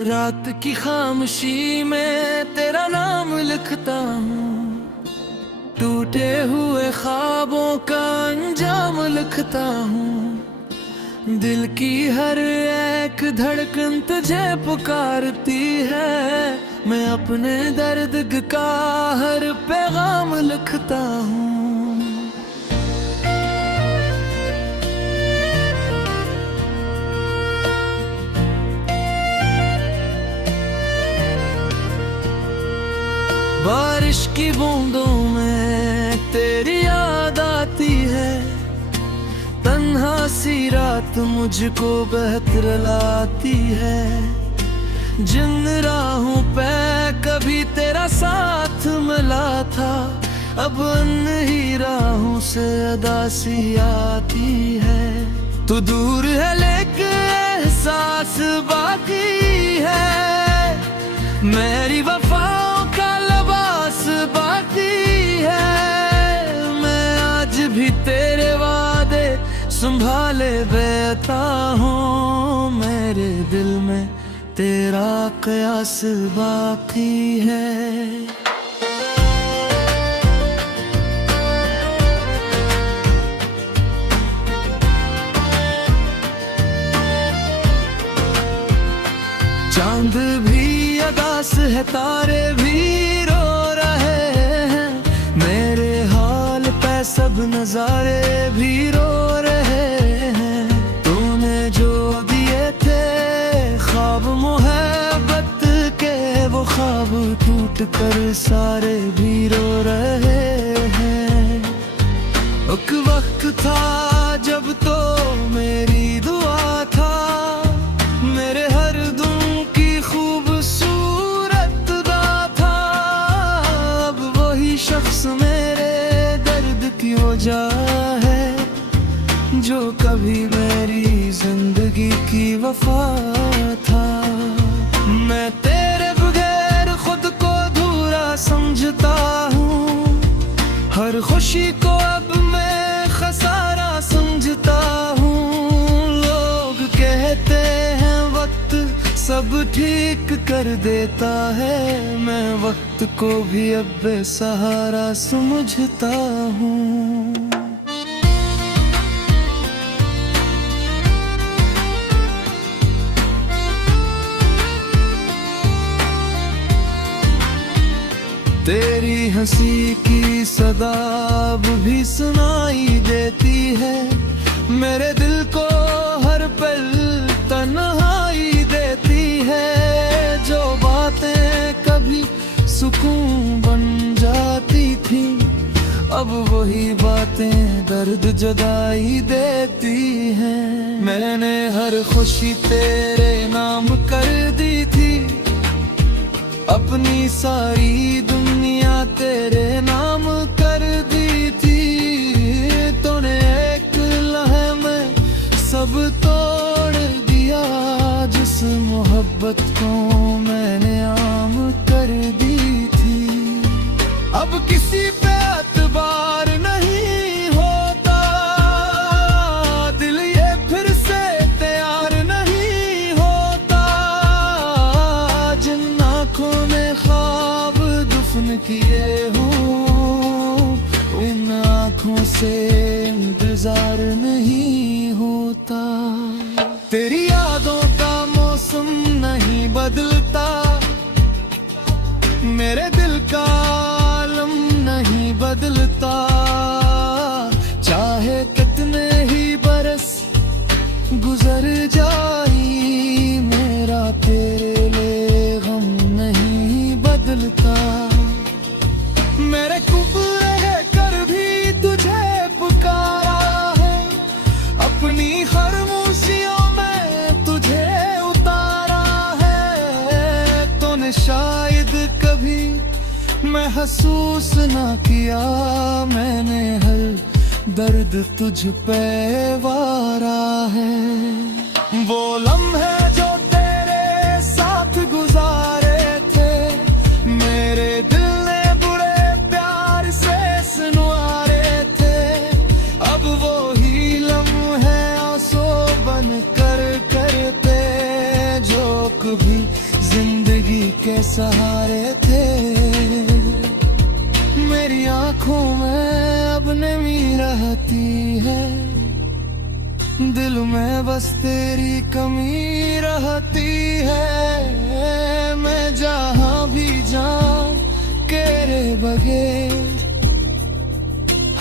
रात की खामोशी में तेरा नाम लिखता हूँ, टूटे हुए ख्वाबों का अंजाम लिखता हूँ। दिल की हर एक धड़कन तुझे पुकारती है, मैं अपने दर्द का हर पैगाम लिखता हूँ। बारिश की बूंदों में तेरी याद आती है, तन्हा सी रात मुझको बहतर लाती है। जिन राहों पे कभी तेरा साथ मिला था, अब उन्हीं राहों से अदा सी आती है। तू दूर है लेकिन एहसास बाकी है, मेरी वफाओं का लिबास बाकी है। मैं आज भी तेरे वादे संभाले बैठा हूँ, मेरे दिल में तेरा क़यास बाकी है। चांद भी अदास है, तारे भी रो रहे हैं, मेरे हाल पे सब नजारे भी रो रहे हैं। तूने जो दिए थे ख्वाब मोहब्बत के, वो ख्वाब टूट कर सारे भी रो रहे हैं। एक वक्त था जब तो मेरी दुआ था, मेरे हर दुम की खूबसूरत दा था। अब वही शख्स मेरे दर्द की वजह है, जो कभी मेरी जिंदगी की वफा था। मैं तेरे बगैर खुद को अधूरा समझता हूँ, हर खुशी को अब मैं खसारा समझता हूँ। लोग कहते हैं वक्त सब ठीक कर देता है, मैं वक्त को भी अब बेसहारा समझता हूँ। तेरी हंसी की सदा अब भी सुनाई देती है, मेरे दिल को हर पल तन्हाई देती है। जो बातें कभी सुकून बन जाती थी, अब वही बातें दर्द जुदाई देती हैं। मैंने हर खुशी तेरे नाम कर दी थी, अपनी सारी दुनिया तेरे नाम कर दी थी। तूने एक लम्हे में सब तोड़ दिया, जिस मोहब्बत को मैंने आम कर दी थी। अब किसी पे एतबार नहीं होता, दिल ये फिर से तैयार नहीं होता। जिन आँखों में ख्वाब दफन किए हूँ, इन आँखों से इंतजार नहीं होता। तेरी यादों का मौसम नहीं बदलता, मेरे दिल का आलम नहीं बदलता। चाहे कितने ही बरस गुजर जाई, मेरा तेरे लिए गम नहीं बदलता। मेरे कुब्र है कर भी तुझे पुकारा है, अपनी खामोशियों में तुझे उतारा है। तूने शायद कभी महसूस ना किया, मैंने हर दर्द तुझ पे वारा है। वो लम्हे जो तेरे साथ गुजारे थे, मेरे दिल ने बुरे प्यार से सुनवारे थे। अब वो ही लम्हे आंसू बन कर करते, जो कभी के सहारे थे। मेरी आंखों में अब नमी रहती है, दिल में बस तेरी कमी रहती है। मैं जहां भी जाऊं तेरे बगैर,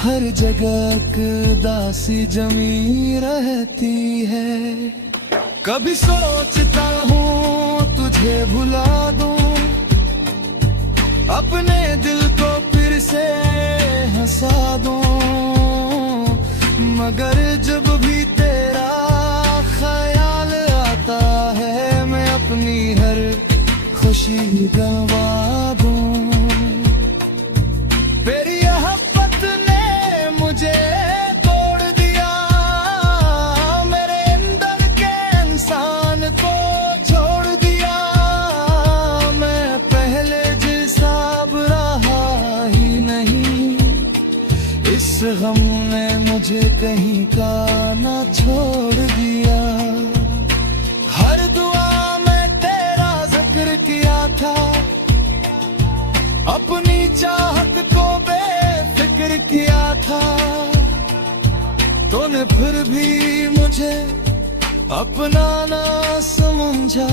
हर जगह एक दासी जमी रहती है। कभी सोचता हूँ तुझे भुला दूं, अपने दिल को फिर से हंसा दूं, मगर जब भी तेरा ख्याल आता है, मैं अपनी हर खुशी गंवा दूं। तेरी मोहब्बत ने मुझे तोड़ दिया, मेरे अंदर के इंसान को छोड़ दिया। मैं पहले जैसा अब रहा ही नहीं, इस गम ने मुझे कहीं का ना छोड़ दिया। हर दुआ में तेरा जिक्र किया था, अपनी चाहत को बेफिक्र किया था। तूने फिर भी मुझे अपना ना समझा,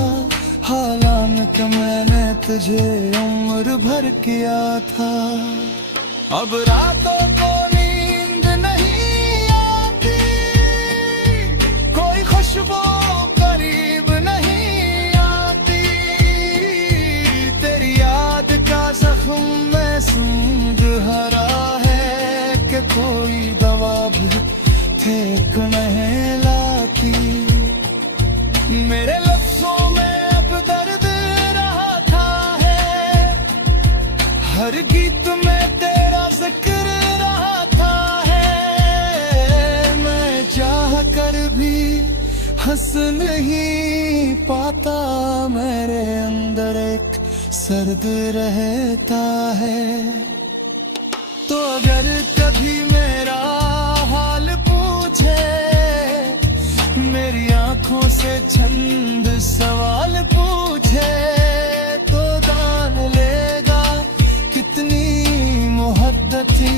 हालांकि मैंने तुझे उम्र भर किया था। अब रातों को नींद नहीं आती, कोई खुशबू करीब नहीं आती। तेरी याद का जख्म में सूंघ हरा है, कि कोई दवा भी ठीक नहीं लाती। मेरे लफ्जों में अब दर्द रहा था है, हर गीत में तेरा जिक्र रहा था है। मैं चाह कर भी हंस नहीं पाता, मेरे अंदर एक सर्द रहता है। तो अगर कभी मेरा हाल पूछे, मेरी आंखों से चंद सवाल पूछे, तो जान लेगा कितनी मोहब्बत थी,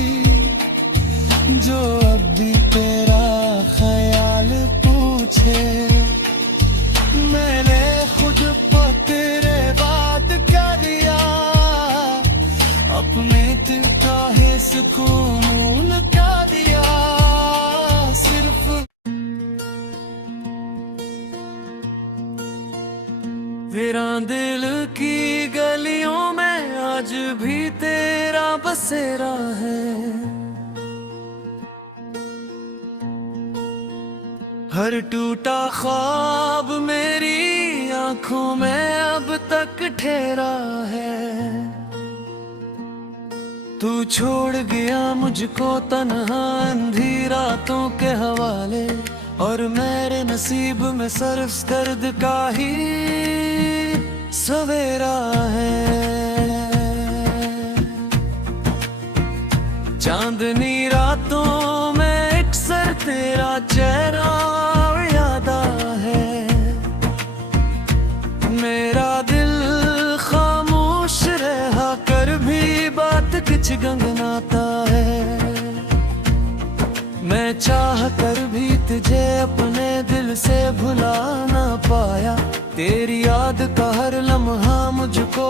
जो अब भी तेरा ख्याल पूछे। मैंने खुद को तेरे बाद क्या दिया, अपने दिल का है सुकून क्या दिया। सिर्फ वीरान दिल की गलियों में आज भी तेरा बसेरा है। हर टूटा ख्वाब मेरी आंखों में अब तक ठहरा है। तू छोड़ गया मुझको तन्हा अंधी रातों के हवाले, और मेरे नसीब में सिर्फ दर्द का ही सवेरा है। चांदनी रातों में अक्सर तेरा चेहरा याद है। मेरा दिल खामोश रहा कर भी बात कुछ गंगनाता है। मैं चाह कर भी तुझे अपने दिल से भुला ना पाया, तेरी याद का हर लम्हा मुझको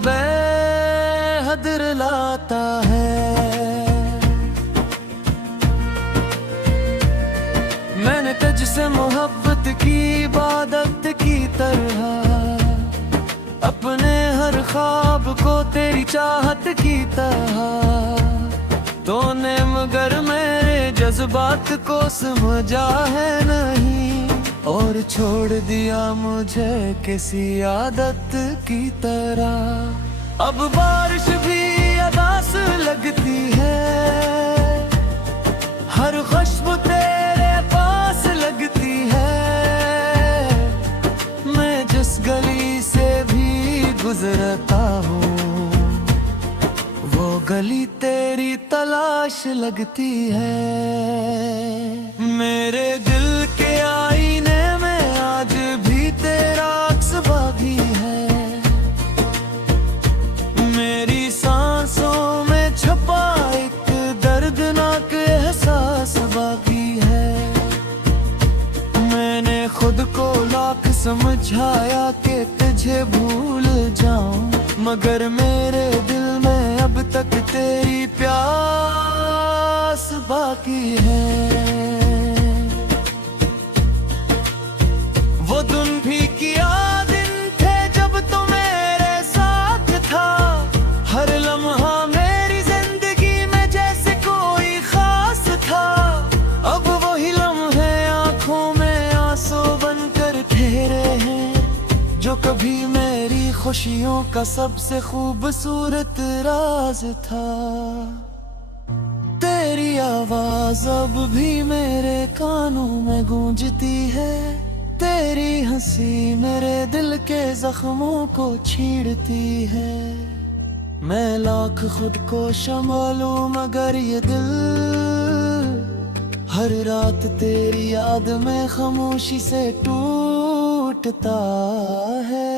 बेहद रुलाता है। मैंने तुझसे मोहब्बत की इबादत की तरह, अपने हर ख्वाब को तेरी चाहत की तरह। तूने मगर मेरे जज्बात को समझा है नहीं, और छोड़ दिया मुझे किसी आदत की तरह। अब बारिश भी अदास लगती है, हर खुशबू तेरे पास लगती है। मैं जिस गली से भी गुजरता हूँ, वो गली तेरी तलाश लगती है। मेरे दिल के आईने में आज भी तेरा अक्स बागी है। समझाया कि तुझे भूल जाऊं, मगर मेरे दिल में अब तक तेरी प्यास बाकी है। वो दिन भी किया दिन थे जब तो मेरे साथ था, हर लम्हा मेरी जिंदगी में जैसे कोई खास था। अब वही लम्हे आंखों में आंसू बनकर ठहरे हैं, जो कभी मेरी खुशियों का सबसे खूबसूरत राज था। तेरी आवाज अब भी मेरे कानों में गूंजती है, तेरी हंसी मेरे दिल के जख्मों को छीड़ती है। मैं लाख खुद को संभालूं मगर ये दिल हर रात तेरी याद में खामोशी से टूटता है।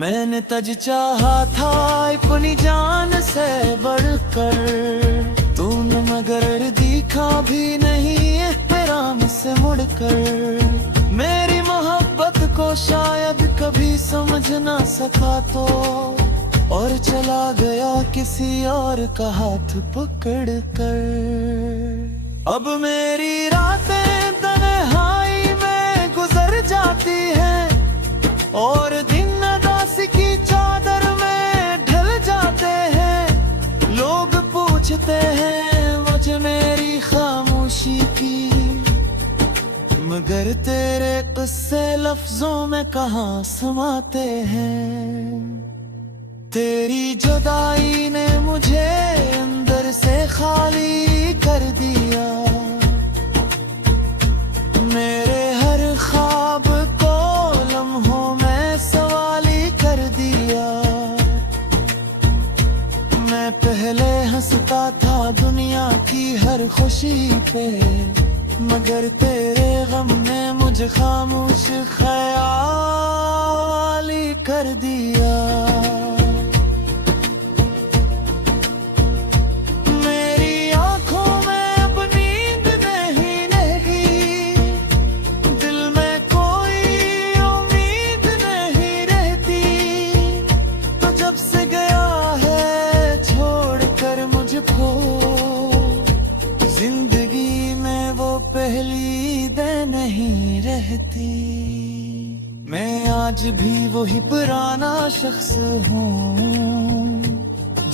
मैंने तुझे चाहा था अपनी जान से बढ़कर, तूने मगर दिखा भी नहीं एहतराम से मुड़कर। मेरी मोहब्बत को शायद कभी समझ ना सका तो, और चला गया किसी और का हाथ पकड़ कर। अब मेरी रातें तन्हाई में गुजर जाती हैं, और दिन उदासी की चादर में ढल जाते हैं। लोग पूछते हैं मुझे मेरी खामोशी की, मगर तेरे किस्से लफ्जों में कहाँ समाते हैं। तेरी जुदाई ने मुझे अंदर से खाली कर दिया, मेरे हर ख्वाब को लम्हों में सवाली कर दिया। मैं पहले हंसता था दुनिया की हर खुशी पे, मगर तेरे गम ने मुझे खामोश ख्याली कर दिया। मेरी आंखों में अब नींद नहीं रहेगी, दिल में कोई उम्मीद नहीं रहती। तो जब से गया है छोड़कर मुझको, जिंदगी में वो पहली दे नहीं रहती। मैं आज भी वही पुराना शख्स हूँ,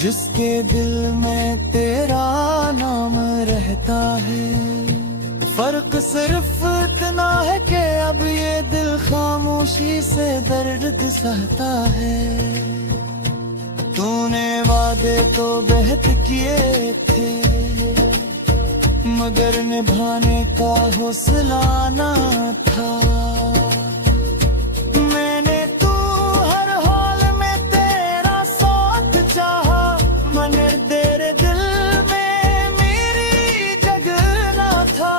जिसके दिल में तेरा नाम रहता है। फर्क सिर्फ इतना है कि अब ये दिल खामोशी से दर्द सहता है। तूने वादे तो बहुत किए थे, मगर निभाने का हौसला ना था। मैंने तू हर हाल में तेरा साथ चाहा, मगर तेरे दिल में मेरी जगह ना था।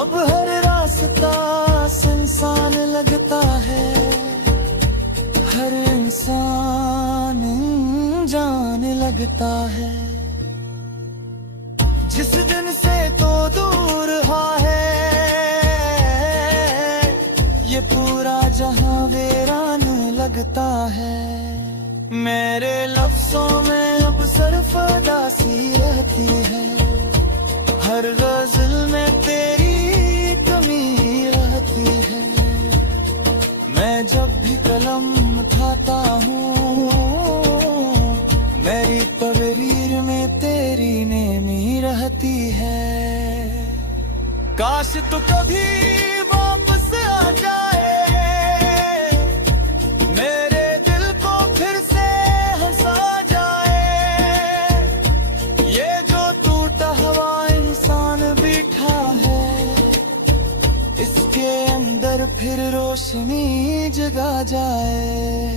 अब हर रास्ता सुनसान लगता है, हर इंसान जान लगता है। जिस दिन से तो दूर हुआ है, ये पूरा जहां वीरान लगता है। मेरे लफ्जों में अब सिर्फ उदासी रहती है, हर गजल में तेरी कमी रहती है। मैं जब भी कलम उठाता हूँ, मेरी तहरीर में तेरी नेमी रहती है। काश तो कभी वापस आ जाए, मेरे दिल को फिर से हंसा जाए। ये जो टूटा हुआ इंसान बैठा है, इसके अंदर फिर रोशनी जगा जाए।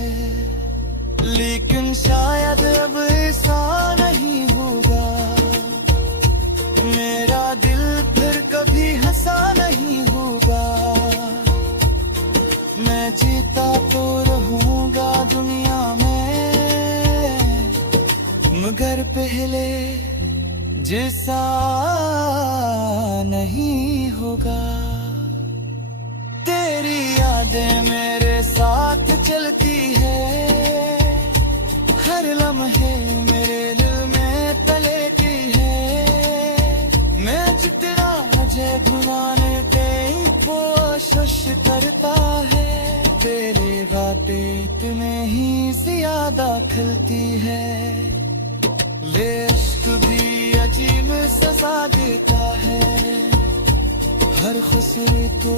लेकिन शायद अब ऐसा नहीं होगा, मेरा दिल फिर कभी हंसा नहीं होगा। मैं जीता तो रहूंगा दुनिया में, मगर पहले जैसा नहीं होगा। तेरी चलती है, हर लम्हे मेरे दिल में तलेती है। मैं जितना जय घुमाने पे वो शश करता है, तेरे बातें इतने ही ज्यादा खिलती है। ले इश्क भी अजीब सजा देता है, हर खुशी तो